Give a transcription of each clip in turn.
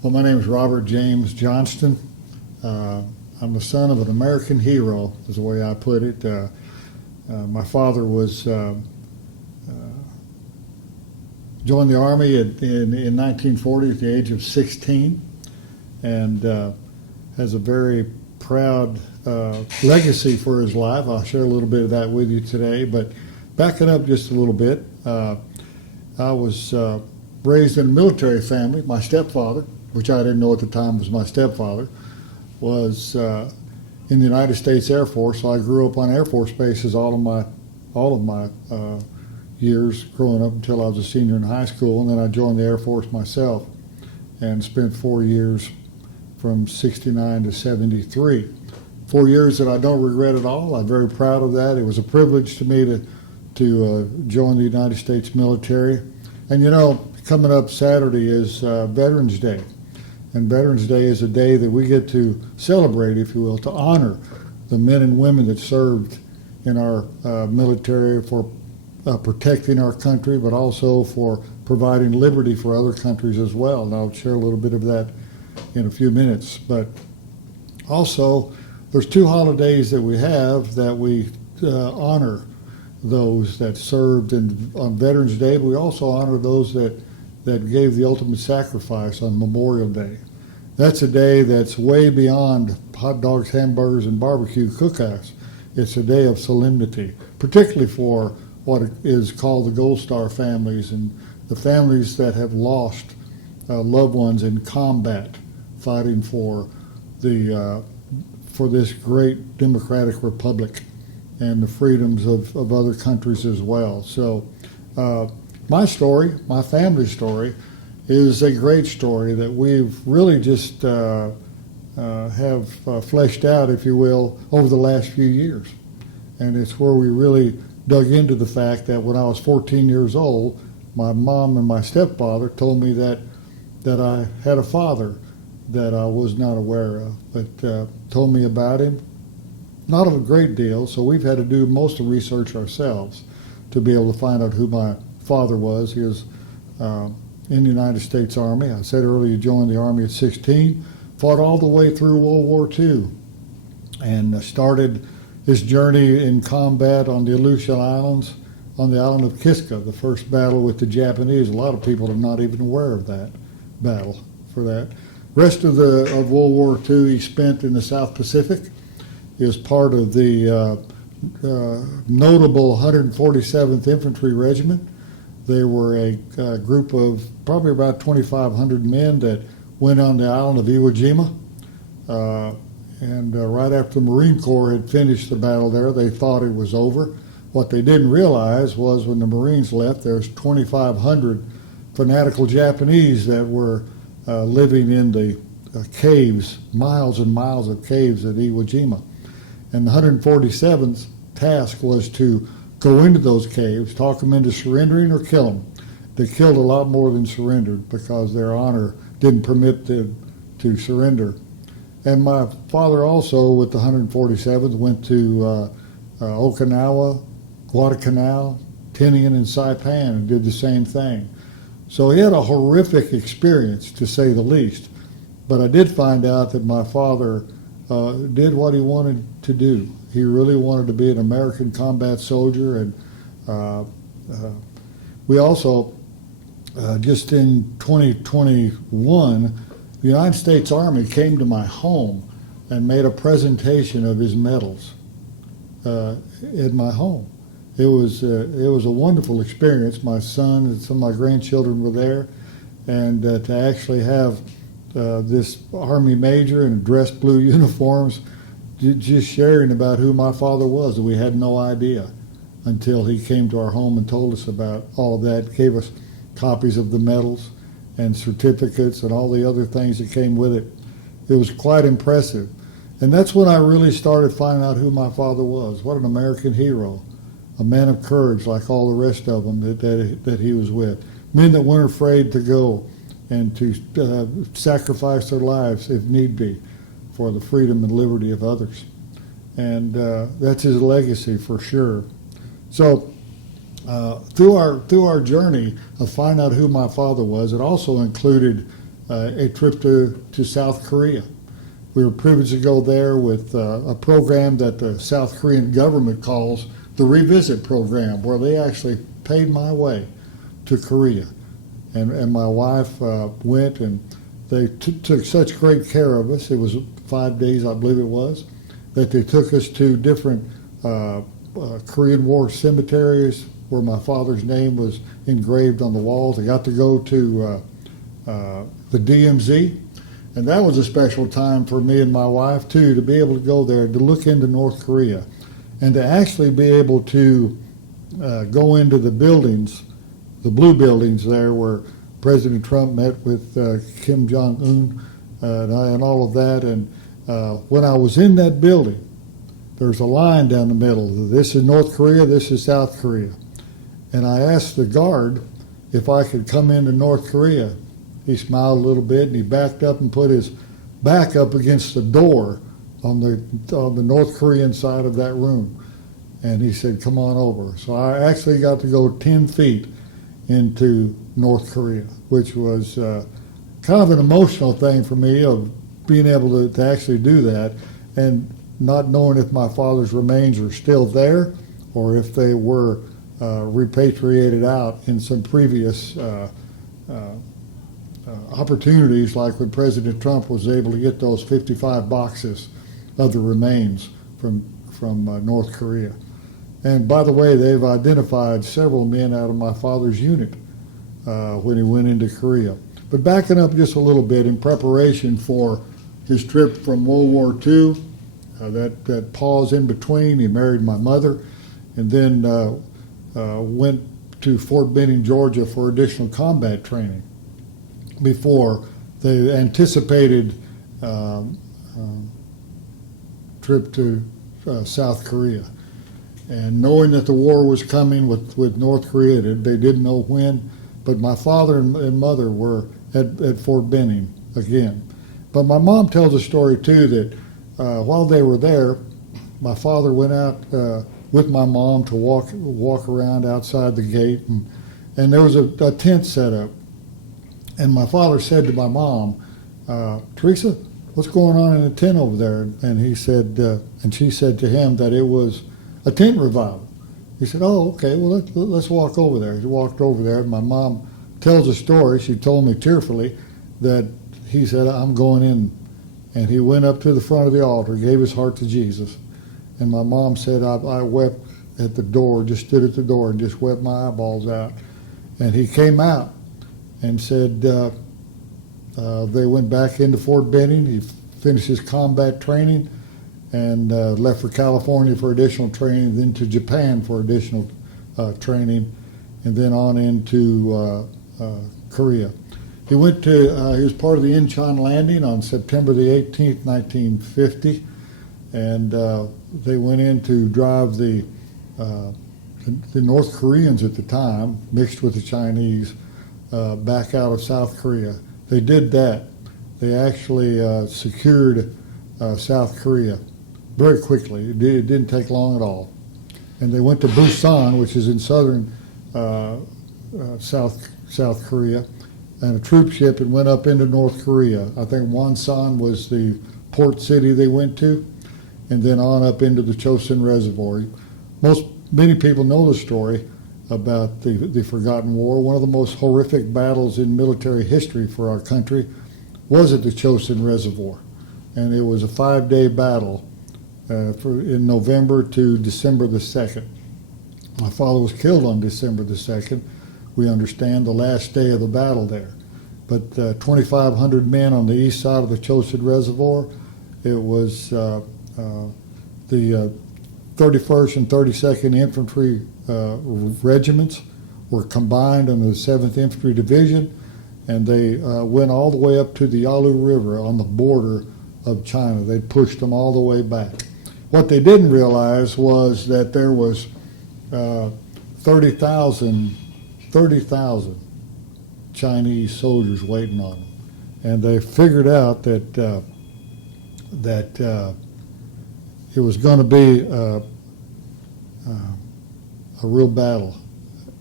Well, my name is Robert James Johnston. I'm the son of an American hero, is the way I put it. My father was joined the Army in 1940 at the age of 16, and has a very proud legacy for his life. I'll share a little bit of that with you today, but backing up just a little bit, I was raised in a military family. My stepfather, which I didn't know at the time was my stepfather, was in the United States Air Force. So I grew up on Air Force bases all of my years growing up until I was a senior in high school, and then I joined the Air Force myself and spent 4 years from 69 to 73. 4 years that I don't regret at all. I'm very proud of that. It was a privilege to me to join the United States military. And you know, coming up Saturday is Veterans Day. And Veterans Day is a day that we get to celebrate, if you will, to honor the men and women that served in our military for protecting our country, but also for providing liberty for other countries as well. And I'll share a little bit of that in a few minutes. But also, there's two holidays that we have that we honor those that served on Veterans Day, but we also honor those that gave the ultimate sacrifice on Memorial Day. That's a day that's way beyond hot dogs, hamburgers, and barbecue cookouts. It's a day of solemnity, particularly for what is called the Gold Star families and the families that have lost loved ones in combat fighting for this great democratic republic and the freedoms of other countries as well. So my story, my family story, is a great story that we've really just have fleshed out, if you will, over the last few years. And it's where we really dug into the fact that when I was 14 years old, my mom and my stepfather told me that I had a father that I was not aware of, but told me about him. Not a great deal, so we've had to do most of the research ourselves to be able to find out who my father was. He was in the United States Army. I said earlier, he joined the Army at 16, fought all the way through World War II, and started his journey in combat on the Aleutian Islands, on the island of Kiska, the first battle with the Japanese. A lot of people are not even aware of that battle for that. Rest of World War II he spent in the South Pacific. He was part of the notable 147th Infantry Regiment. They were a group of probably about 2,500 men that went on the island of Iwo Jima. And right after the Marine Corps had finished the battle there, they thought it was over. What they didn't realize was when the Marines left, there's 2,500 fanatical Japanese that were living in the caves, miles and miles of caves at Iwo Jima. And the 147th task was to go into those caves, talk them into surrendering or kill them. They killed a lot more than surrendered because their honor didn't permit them to surrender. And my father also, with the 147th, went to Okinawa, Guadalcanal, Tinian, and Saipan and did the same thing. So he had a horrific experience, to say the least. But I did find out that my father did what he wanted to do. He really wanted to be an American combat soldier, and we also, just in 2021, the United States Army came to my home and made a presentation of his medals in my home. It was a wonderful experience. My son and some of my grandchildren were there, and to actually have this Army major in dressed blue uniforms just sharing about who my father was, and we had no idea until he came to our home and told us about all of that, gave us copies of the medals and certificates and all the other things that came with it. It was quite impressive. And that's when I really started finding out who my father was. What an American hero, a man of courage like all the rest of them that he was with. Men that weren't afraid to go and to sacrifice their lives if need be for the freedom and liberty of others. And that's his legacy for sure. So through our journey of finding out who my father was, it also included a trip to South Korea. We were privileged to go there with a program that the South Korean government calls the Revisit Program, where they actually paid my way to Korea. And my wife went, and they took such great care of us. It was 5 days, I believe it was, that they took us to different Korean War cemeteries where my father's name was engraved on the walls. I got to go to the DMZ, and that was a special time for me and my wife too, to be able to go there, to look into North Korea, and to actually be able to go into the buildings, the blue buildings there where President Trump met with Kim Jong-un and all of that. And when I was in that building, there's a line down the middle. This is North Korea, this is South Korea. And I asked the guard if I could come into North Korea. He smiled a little bit, and he backed up and put his back up against the door on the North Korean side of that room. And he said, come on over. So I actually got to go 10 feet into North Korea, which was kind of an emotional thing for me, of being able to actually do that, and not knowing if my father's remains are still there or if they were repatriated out in some previous opportunities, like when President Trump was able to get those 55 boxes of the remains from North Korea. And by the way, they've identified several men out of my father's unit when he went into Korea. But backing up just a little bit, in preparation for his trip from World War II, that pause in between, he married my mother, and then went to Fort Benning, Georgia for additional combat training before the anticipated trip to South Korea. And knowing that the war was coming with North Korea, they didn't know when, but my father and mother were at Fort Benning again. But my mom tells a story too, that while they were there, my father went out with my mom to walk around outside the gate, and there was a tent set up. And my father said to my mom, Teresa, what's going on in the tent over there? And he said, and she said to him that it was a tent revival. He said, oh, okay, well, let's walk over there. He walked over there, and my mom tells a story. She told me tearfully that he said, I'm going in. And he went up to the front of the altar, gave his heart to Jesus. And my mom said, I wept at the door, just stood at the door and just wept my eyeballs out. And he came out and said they went back into Fort Benning. He finished his combat training and left for California for additional training, then to Japan for additional training, and then on into Korea. He went to, he was part of the Incheon landing on September the 18th, 1950, and they went in to drive the North Koreans at the time, mixed with the Chinese, back out of South Korea. They did that. They actually secured South Korea very quickly. It didn't take long at all. And they went to Busan, which is in southern South Korea, and a troop ship, and went up into North Korea. I think Wonsan was the port city they went to, and then on up into the Chosin Reservoir. Many people know the story about the Forgotten War. One of the most horrific battles in military history for our country was at the Chosin Reservoir, and it was a 5-day battle in November to December the 2nd. My father was killed on December the 2nd. We understand the last day of the battle there. But 2,500 men on the east side of the Chosin Reservoir. It was the 31st and 32nd Infantry regiments were combined under the 7th Infantry Division, and they went all the way up to the Yalu River on the border of China. They pushed them all the way back. What they didn't realize was that there was 30,000 Chinese soldiers waiting on them, and they figured out that it was going to be a real battle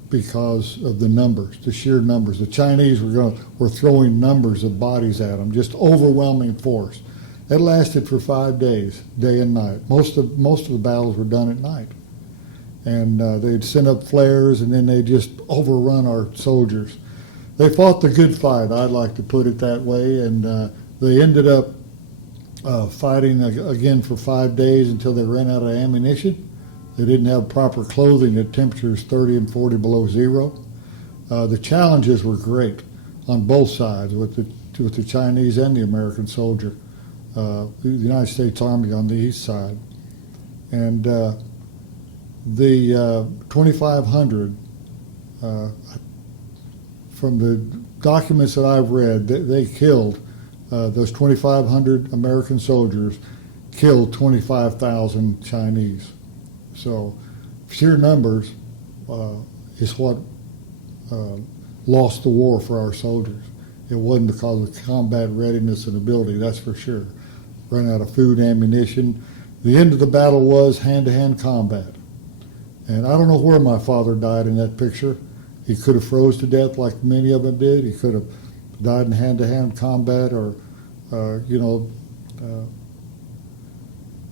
because of the numbers, the sheer numbers. The Chinese were throwing numbers of bodies at them, just overwhelming force. It lasted for 5 days, day and night. Most of the battles were done at night. And they'd send up flares, and then they'd just overrun our soldiers. They fought the good fight, I'd like to put it that way, and they ended up fighting again for 5 days until they ran out of ammunition. They didn't have proper clothing at temperatures 30 and 40 below zero. The challenges were great on both sides, with the Chinese and the American soldier. The United States Army on the east side. And the 2,500, from the documents that I've read, they killed, those 2,500 American soldiers killed 25,000 Chinese. So sheer numbers is what lost the war for our soldiers. It wasn't because of combat readiness and ability, that's for sure. Run out of food, ammunition. The end of the battle was hand-to-hand combat. And I don't know where my father died in that picture. He could have froze to death like many of them did. He could have died in hand-to-hand combat, or,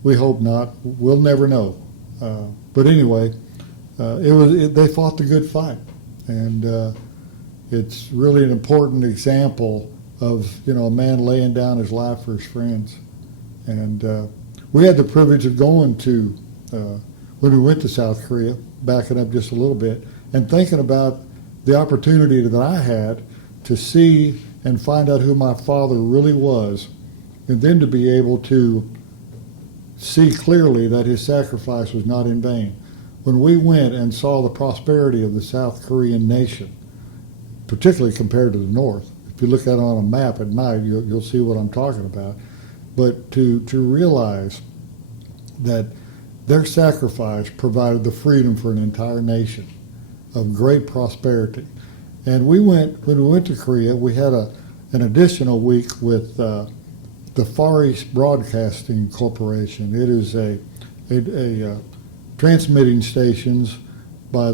we hope not. We'll never know. But anyway, they fought the good fight. And it's really an important example of, a man laying down his life for his friends. And we had the privilege of going to, when we went to South Korea, backing up just a little bit, and thinking about the opportunity that I had to see and find out who my father really was, and then to be able to see clearly that his sacrifice was not in vain. When we went and saw the prosperity of the South Korean nation, particularly compared to the North, if you look at it on a map at night, you'll see what I'm talking about. But to realize that their sacrifice provided the freedom for an entire nation of great prosperity. And when we went to Korea, we had an additional week with the Far East Broadcasting Corporation. It is a transmitting stations by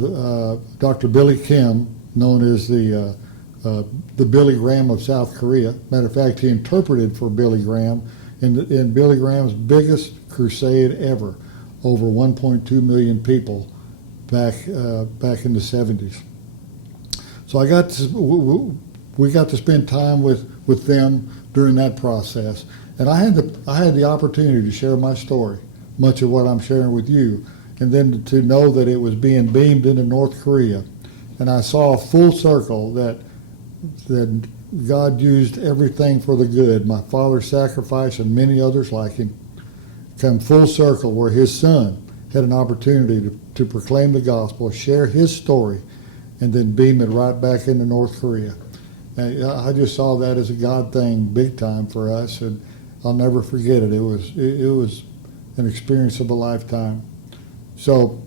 Dr. Billy Kim, known as the Billy Graham of South Korea. Matter of fact, he interpreted for Billy Graham in Billy Graham's biggest crusade ever, over 1.2 million people back in the 70s. So we got to spend time with them during that process, and I had the opportunity to share my story, much of what I'm sharing with you, and then to know that it was being beamed into North Korea, and I saw a full circle that God used everything for the good. My father's sacrifice and many others like him come full circle, where his son had an opportunity to proclaim the gospel, share his story, and then beam it right back into North Korea. And I just saw that as a God thing big time for us, and I'll never forget it. It was an experience of a lifetime. So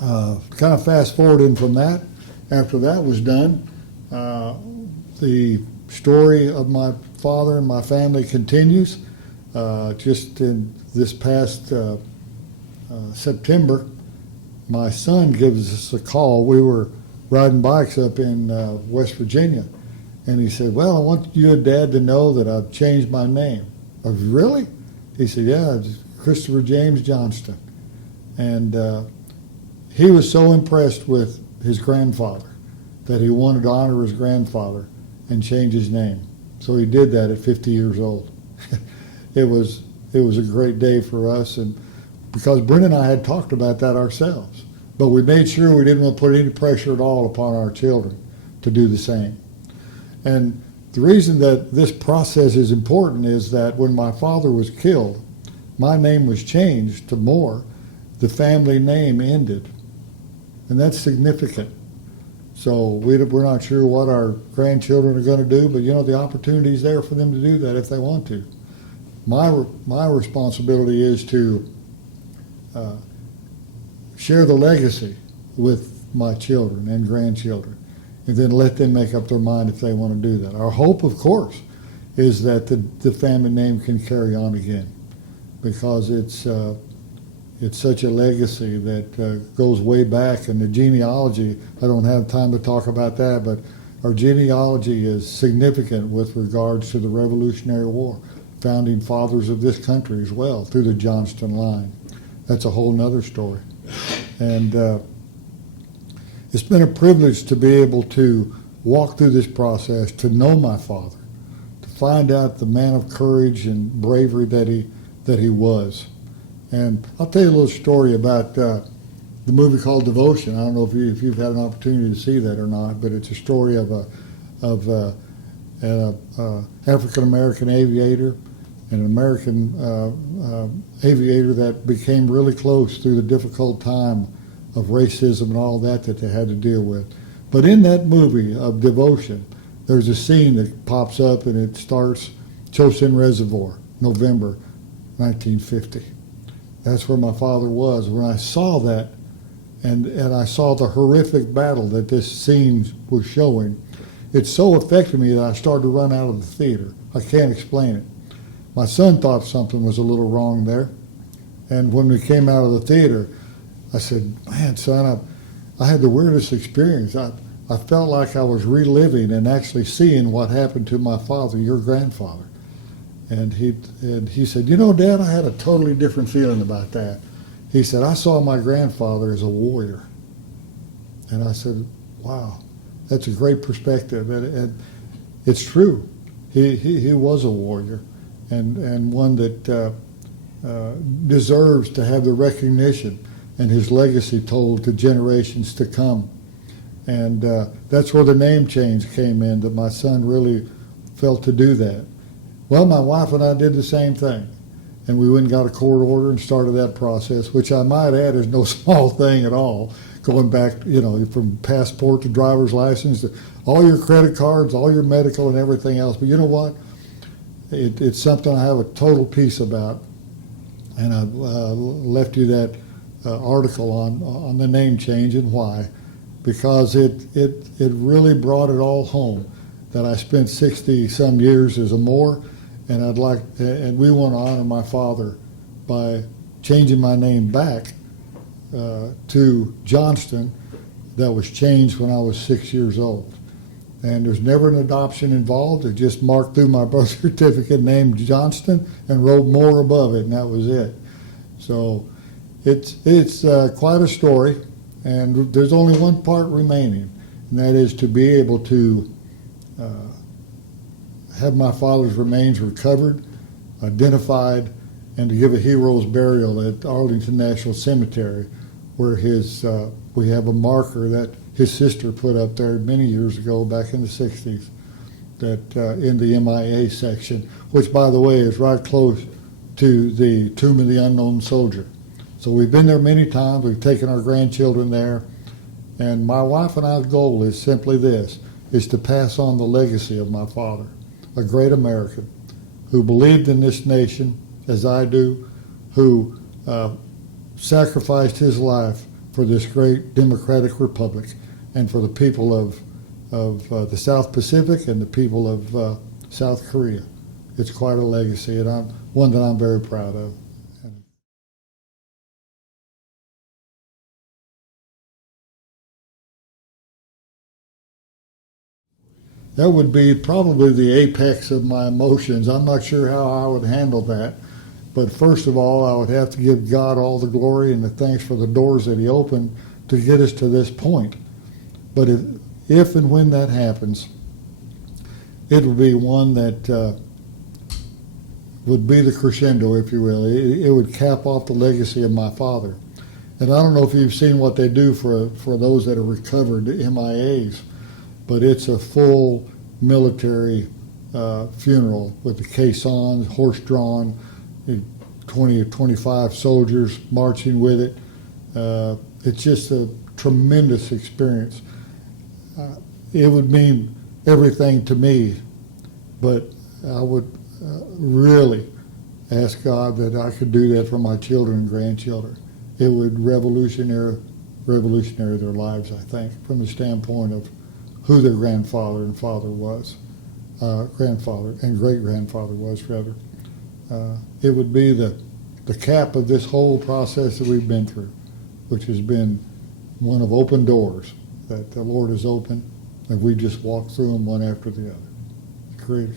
kind of fast forwarding from that, after that was done, the story of my father and my family continues. Just in this past September, my son gives us a call. We were riding bikes up in West Virginia, and he said, "Well, I want you and Dad to know that I've changed my name." I was, "Really?" He said, "Yeah, it's Christopher James Johnston." And he was so impressed with his grandfather that he wanted to honor his grandfather and change his name. So he did that at 50 years old. It was a great day for us, and because Brenda and I had talked about that ourselves, but we made sure we didn't want to put any pressure at all upon our children to do the same. And the reason that this process is important is that when my father was killed, my name was changed to Moore. The family name ended, and that's significant. So we're not sure what our grandchildren are going to do, but the opportunity is there for them to do that if they want to. My responsibility is to share the legacy with my children and grandchildren, and then let them make up their mind if they want to do that. Our hope, of course, is that the family name can carry on again, because it's it's such a legacy that goes way back. And the genealogy, I don't have time to talk about that, but our genealogy is significant with regards to the Revolutionary War, founding fathers of this country as well, through the Johnston line. That's a whole nother story. And it's been a privilege to be able to walk through this process, to know my father, to find out the man of courage and bravery that he was. And I'll tell you a little story about the movie called Devotion. I don't know if you've had an opportunity to see that or not, but it's a story of an African American aviator, and an American aviator that became really close through the difficult time of racism and all that they had to deal with. But in that movie of Devotion, there's a scene that pops up, and it starts Chosin Reservoir, November 1950. That's where my father was. When I saw that, and I saw the horrific battle that this scene was showing, it so affected me that I started to run out of the theater. I can't explain it. My son thought something was a little wrong there, and when we came out of the theater, I said, "Man, son, I had the weirdest experience. I felt like I was reliving and actually seeing what happened to my father, your grandfather." And he said, "You know, Dad, I had a totally different feeling about that." He said, "I saw my grandfather as a warrior." And I said, "Wow, that's a great perspective." And it's true. He was a warrior, and one that deserves to have the recognition and his legacy told to generations to come. And that's where the name change came in, that my son really felt to do that. Well, my wife and I did the same thing. And we went and got a court order and started that process, which I might add is no small thing at all, going back, from passport to driver's license to all your credit cards, all your medical and everything else. But you know what? It's something I have a total peace about. And I've left you that article on the name change and why, because it really brought it all home that I spent 60-some years as a Moor, and we want to honor my father by changing my name back to Johnston. That was changed when I was 6 years old. And there's never an adoption involved. It just marked through my birth certificate named Johnston and wrote Moore above it, and that was it. So it's quite a story, and there's only one part remaining, and that is to be able to have my father's remains recovered, identified, and to give a hero's burial at Arlington National Cemetery, where we have a marker that his sister put up there many years ago, back in the 60s, that in the MIA section, which, by the way, is right close to the Tomb of the Unknown Soldier. So we've been there many times. We've taken our grandchildren there. And my wife and I's goal is simply this, is to pass on the legacy of my father, a great American who believed in this nation as I do, who sacrificed his life for this great democratic republic and for the people of the South Pacific and the people of South Korea. It's quite a legacy, and one that I'm very proud of. That would be probably the apex of my emotions. I'm not sure how I would handle that. But first of all, I would have to give God all the glory and the thanks for the doors that he opened to get us to this point. But if and when that happens, it will be one that would be the crescendo, if you will. It would cap off the legacy of my father. And I don't know if you've seen what they do for those that are recovered MIAs, but it's a full military funeral with the caissons, horse-drawn, 20 or 25 soldiers marching with it. It's just a tremendous experience. It would mean everything to me, but I would really ask God that I could do that for my children and grandchildren. It would revolutionary their lives, I think, from the standpoint of who their grandfather and father was, grandfather and great-grandfather was, rather. It would be the the cap of this whole process that we've been through, which has been one of open doors that the Lord has opened, and we just walk through them one after the other. It's great.